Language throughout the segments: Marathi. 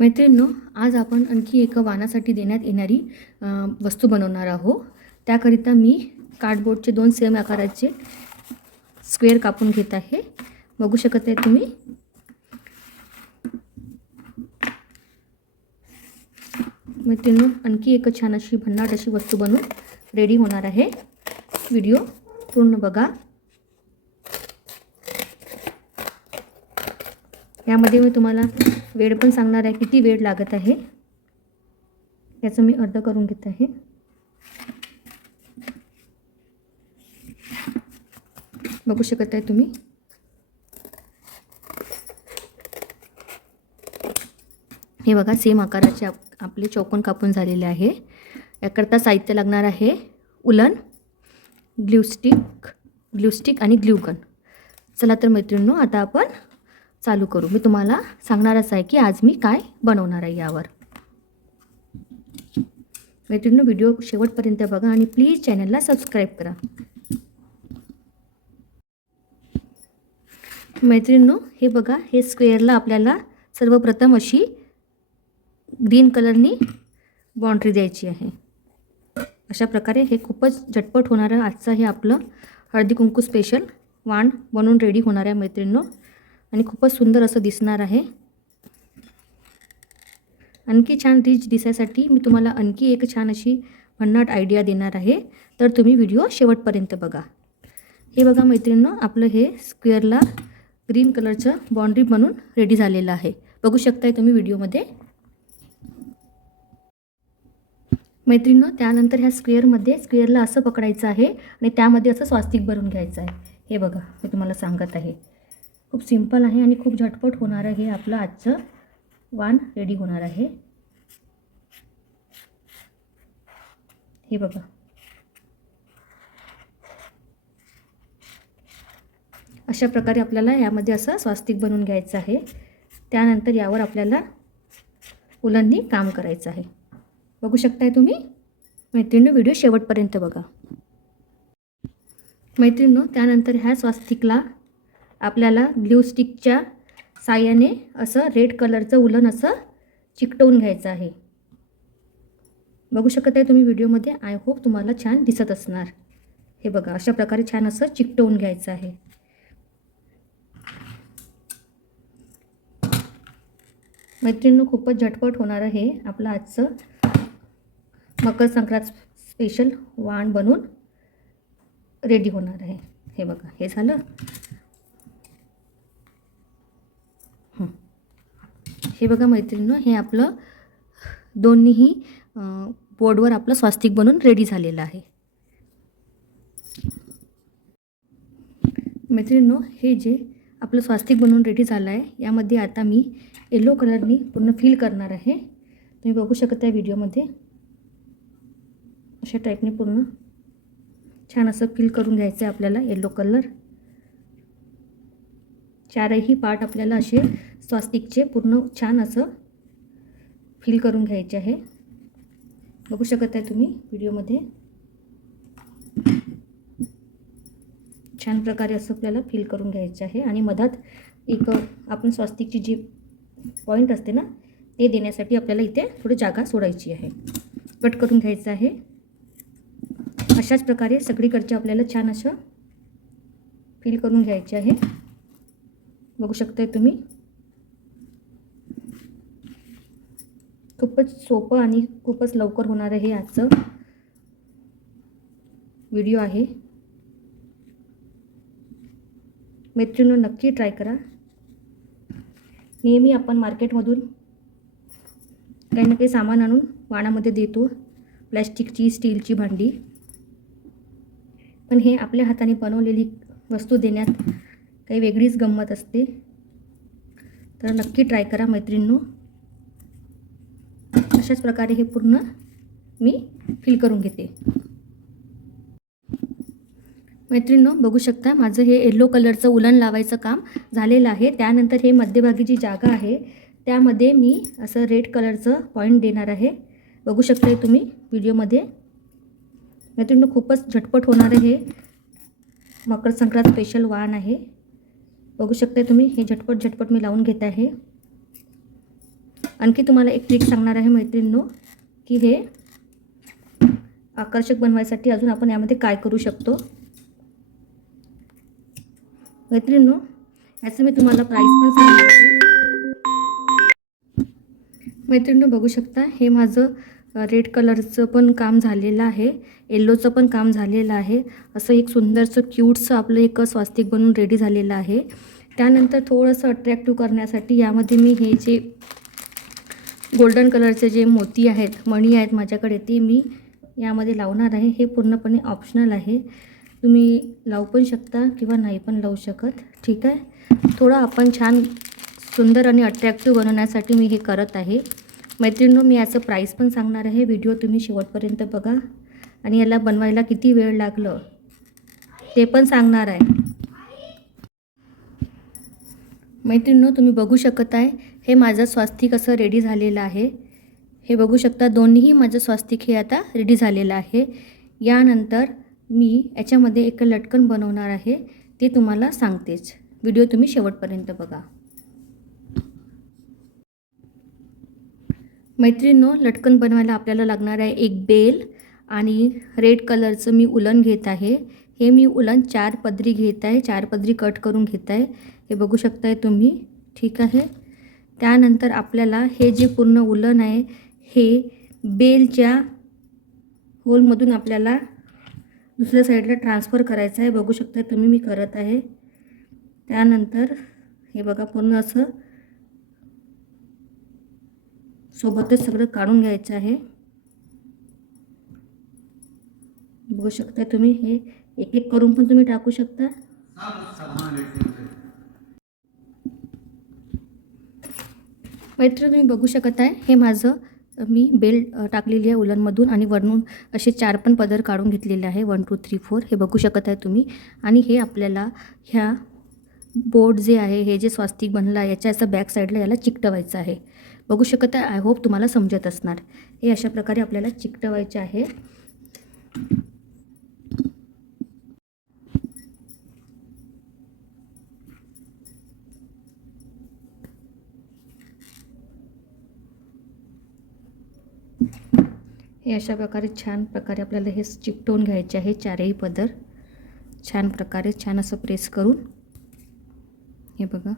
मैत्रिणींनो आज आपण आणखी एका वानासाठी देण्यात येणारी वस्तू बनवणार आहोत. त्याकरिता मी कार्डबोर्डचे दोन सेम आकाराचे स्क्वेअर कापून घेत आहे. बघू शकत आहे तुम्ही? मैत्रिणींनो आणखी एक छान अशी भन्नाट अशी वस्तू बनवून रेडी होणार आहे. व्हिडिओ पूर्ण बघा. यामध्ये मी तुम्हाला वेळ पण सांगणार आहे किती वेळ लागत आहे. याचं मी अर्ध करून घेत आहे. बघू शकत आहे तुम्ही. हे बघा सेम आकाराचे आप आपले चौकोन कापून झालेले आहे. याकरता साहित्य लागणार आहे उलन ग्ल्यूस्टिक ग्ल्यूस्टिक आणि ग्ल्यूगन चला तर मैत्रिणींनो आता आपण चालू करू. मी तुम्हाला सांगणारच आहे की आज मी काय बनवणार आहे यावर. मैत्रिणी व्हिडिओ शेवटपर्यंत बघा आणि प्लीज चॅनलला सबस्क्राईब करा. मैत्रिणींनो हे बघा हे स्क्वेअरला आपल्याला सर्वप्रथम अशी ग्रीन कलरनी बाउंड्री द्यायची आहे. अशा प्रकारे हे खूपच झटपट होणारं आजचं हे आपलं हळदी कुंकू स्पेशल वाण बनवून रेडी होणार आहे मैत्रिणींनो. आणि खूपच सुंदर असं दिसणार आहे. आणखी छान रिच दिसायसाठी मी तुम्हाला आणखी एक छान अशी भन्नाट आयडिया देणार आहे. तर तुम्ही व्हिडिओ शेवटपर्यंत बघा. हे बघा मैत्रिणींनो आपलं हे स्क्वेअरला ग्रीन कलरचं बाउंड्री बनून रेडी झालेलं आहे. बघू शकताय तुम्ही व्हिडिओमध्ये मैत्रिणींनो त्यानंतर ह्या स्क्वेअरमध्ये स्क्वेअरला असं पकडायचं आहे आणि त्यामध्ये असं स्वास्तिक भरून घ्यायचं आहे. हे बघा मी तुम्हाला सांगत आहे. खूप सिंपल आहे आणि खूप झटपट होणारं हे आपलं आजचं वान रेडी होणार आहे. हे बघा. अशा प्रकारे आपल्याला यामध्ये असं स्वास्तिक बनवून घ्यायचं आहे. त्यानंतर यावर आपल्याला उलांनी काम करायचं आहे. बघू शकताय तुम्ही? मैत्रिणी व्हिडिओ शेवटपर्यंत बघा. मैत्रिणीनो त्यानंतर ह्या स्वास्तिकला आपल्याला ग्ल्यू स्टिकच्या साह्याने असं रेड कलरचं उलन असं चिकटवून घ्यायचं आहे. बघू शकत आहे तुम्ही व्हिडिओमध्ये. आय होप तुम्हाला छान दिसत असणार. हे बघा अशा प्रकारे छान असं चिकटवून घ्यायचं आहे. मैत्रिणीनं खूपच झटपट होणार आहे आपलं आजचं मकर संक्रांत स्पेशल वाण बनवून रेडी होणार आहे. हे बघा हे झालं. हे बघा मैत्रिणीनं हे आपलं दोन्हीही बोर्डवर आपलं स्वास्तिक बनून रेडी झालेलं आहे. मैत्रिणींनो हे जे आपलं स्वास्तिक बनवून रेडी झालं आहे यामध्ये आता मी येलो कलरनी पूर्ण फिल करणार आहे. तुम्ही बघू शकता या व्हिडिओमध्ये अशा टाईपने पूर्ण छान असं फिल करून घ्यायचं आहे आपल्याला येलो कलर चारही पार्ट आपल्याला असे स्वास्तिकचे पूर्ण छान असं फील करून घ्यायचे आहे. बघू शकत आहे तुम्ही व्हिडिओमध्ये. छान प्रकारे असं आपल्याला फील करून घ्यायचं आहे आणि मधात एक आपण स्वास्तिकची जी पॉईंट असते ना ते देण्यासाठी आपल्याला इथे थोडी जागा सोडायची आहे. कट करून घ्यायचं आहे. अशाच प्रकारे सगळीकडचे आपल्याला छान असं फील करून घ्यायचे आहे. बघू शकताय तुम्ही. खूपच सोपं आणि खूपच लवकर होणारं हे आजचं व्हिडिओ आहे. मैत्रिणी नक्की ट्राय करा. नेहमी आपण मार्केटमधून काही ना काही सामान आणून वाणामध्ये देतो. प्लॅस्टिकची स्टीलची भांडी. पण हे आपल्या हाताने बनवलेली वस्तू देण्यात काही वेगळीच गंमत असते. तर नक्की ट्राय करा मैत्रिणींनो. अशाच प्रकारे हे पूर्ण मी फिल करून घेते. मैत्रिणींनो बघू शकता माझं हे येल्लो कलरचं उलन लावायचं काम झालेलं आहे. त्यानंतर हे मध्यभागी जी जागा आहे त्यामध्ये मी असं रेड कलरचं पॉईंट देणार आहे. बघू शकताय तुम्ही व्हिडिओमध्ये. मैत्रिणींनो खूपच झटपट होणारं हे. मकर संक्रांत स्पेशल वाण आहे. बघू शकताय तुम्ही हे झटपट झटपट मी लावून घेत आहे. आणखी तुम्हाला एक ट्रिक सांगणार आहे मैत्रिणींनो की हे आकर्षक बनवायसाठी अजून आपण यामध्ये काय करू शकतो? मैत्रिणींनो याचं मी तुम्हाला प्राईस पण सांगणार आहे. मैत्रिणींनो बघू शकता हे माझं रेड कलरचं पण काम झालेलं आहे येल्लोचं पण काम झालेलं आहे. असं एक सुंदरसं क्यूटचं आपलं एक स्वास्तिक बनून रेडी झालेलं आहे. त्यानंतर थोडंसं अट्रॅक्टिव्ह करण्यासाठी यामध्ये मी हे जे गोल्डन कलरचे जे मोती आहेत मणी आहेत माझ्याकडे ते मी यामध्ये लावणार आहे. हे पूर्णपणे ऑप्शनल आहे. तुम्ही लावू पण शकता किंवा नाही पण लावू शकत. ठीक आहे? थोडं आपण छान सुंदर आणि अट्रॅक्टिव्ह बनवण्यासाठी मी हे करत आहे. मैत्रिणींनो मी याचं प्राईस पण सांगणार आहे. व्हिडिओ तुम्ही शेवटपर्यंत बघा. आणि याला बनवायला किती वेळ लागलं ते पण सांगणार आहे. मैत्रिणींनो तुम्ही बघू शकत आहे हे माझं स्वास्तिक असं रेडी झालेलं आहे. हे बघू शकता दोन्हीही माझं स्वास्तिक हे आता रेडी झालेलं आहे. यानंतर मी याच्यामध्ये एक लटकन बनवणार आहे ते तुम्हाला सांगतेच. व्हिडिओ तुम्ही शेवटपर्यंत बघा. मैत्रिणो लटकन बनवायला आपल्याला लागणार आहे एक बेल आणि रेड कलरचं मी उलन घेत आहे. हे मी उलन चार पदरी घेत आहे चार पदरी कट करून घेत आहे. हे बघू शकताय तुम्ही. ठीक आहे. त्यानंतर आपल्याला हे जे पूर्ण उलन आहे हे बेलच्या होलमधून आपल्याला दुसऱ्या साईडला ट्रान्सफर करायचं आहे. बघू शकता तुम्ही मी करत आहे. त्यानंतर हे बघा पूर्ण असं सोबतच सगळं काढून घ्यायचं आहे. बघू शकता तुम्ही हे एक एक करून पण तुम्ही टाकू शकता. मैत्र तुम्ही बघू शकत आहे. हे माझं मी बेल टाकलेली आहे उलनमधून आणि वरून असे चार पण पदर काढून घेतलेले आहे. वन टू थ्री फोर हे बघू शकत आहे तुम्ही. आणि हे आपल्याला ह्या बोर्ड जे आहे हे जे स्वास्तिक बनलं आहे याच्या असं बॅक साईडला याला चिकटवायचं आहे. बघू शकत आहे. आय होप तुम्हाला समजत असणार. हे अशा प्रकारे आपल्याला चिकटवायचे आहे. हे अशा प्रकारे छान प्रकारे आपल्याला हे चिकटवून घ्यायचे आहे. चारही पदर छान प्रकारे छान असं प्रेस करून. हे बघा.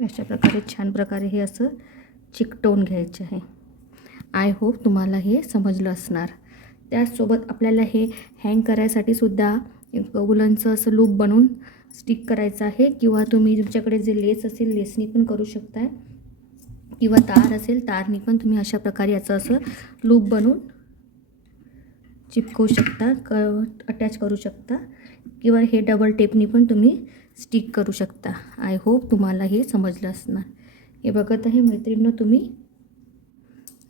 अशा प्रकारे छान प्रकारे हे असं चिकटवून घ्यायचे आहे. आय होप तुम्हाला हे समजलं असणार. त्याचसोबत आपल्याला हे हँग करायसाठी सुद्धा एक उलनचं असं लूप बनवून स्टिक करायचं आहे किंवा तुम्ही तुमच्याकडे जे लेस असेल लेसनी पण करू शकताय. किंवा तार असेल तारनी पण तुम्ही अशा प्रकारे याचं असं लूप बनवून चिपकवू शकता क अटॅच करू शकता. किंवा हे डबल टेपनी पण तुम्ही स्टिक करू शकता. आय होप तुम्हाला हे समजलं असणार. हे बघत आहे मैत्रिणीनं तुम्ही.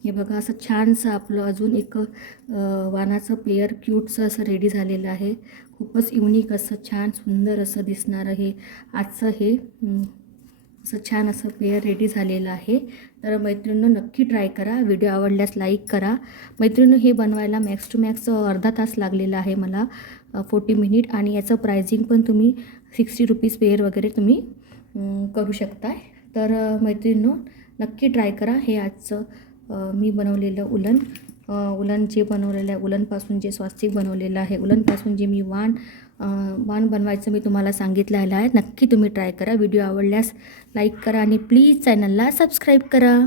हे बघा असं छानसं आपलं अजून एक वानाचं पेअर क्यूटचं असं रेडी झालेलं आहे. खूपच युनिक असं छान सुंदर असं दिसणारं हे आजचं हे असं छान असं पेअर रेडी झालेलं आहे. तर मैत्रिणीनं नक्की ट्राय करा. व्हिडिओ आवडल्यास लाईक करा. मैत्रिणीनं हे बनवायला मॅक्स टू मॅक्स अर्धा तास लागलेला आहे मला फोर्टी मिनिट आणि याचं प्रायझिंग पण तुम्ही सिक्स्टी रुपीज पेअर वगैरे तुम्ही करू शकताय. तर मैत्रिणींनो नक्की ट्राय करा हे आजचं. मी बनवलेलं उलन. उलन जे बनवलेलं आहे उलनपासून जे स्वास्तिक बनवलेलं आहे उलनपासून जे मी वाण वाण बनवायचं मी तुम्हाला सांगितलेलं आहे. नक्की तुम्ही ट्राय करा. व्हिडिओ आवडल्यास लाईक करा आणि प्लीज चॅनलला सबस्क्राईब करा.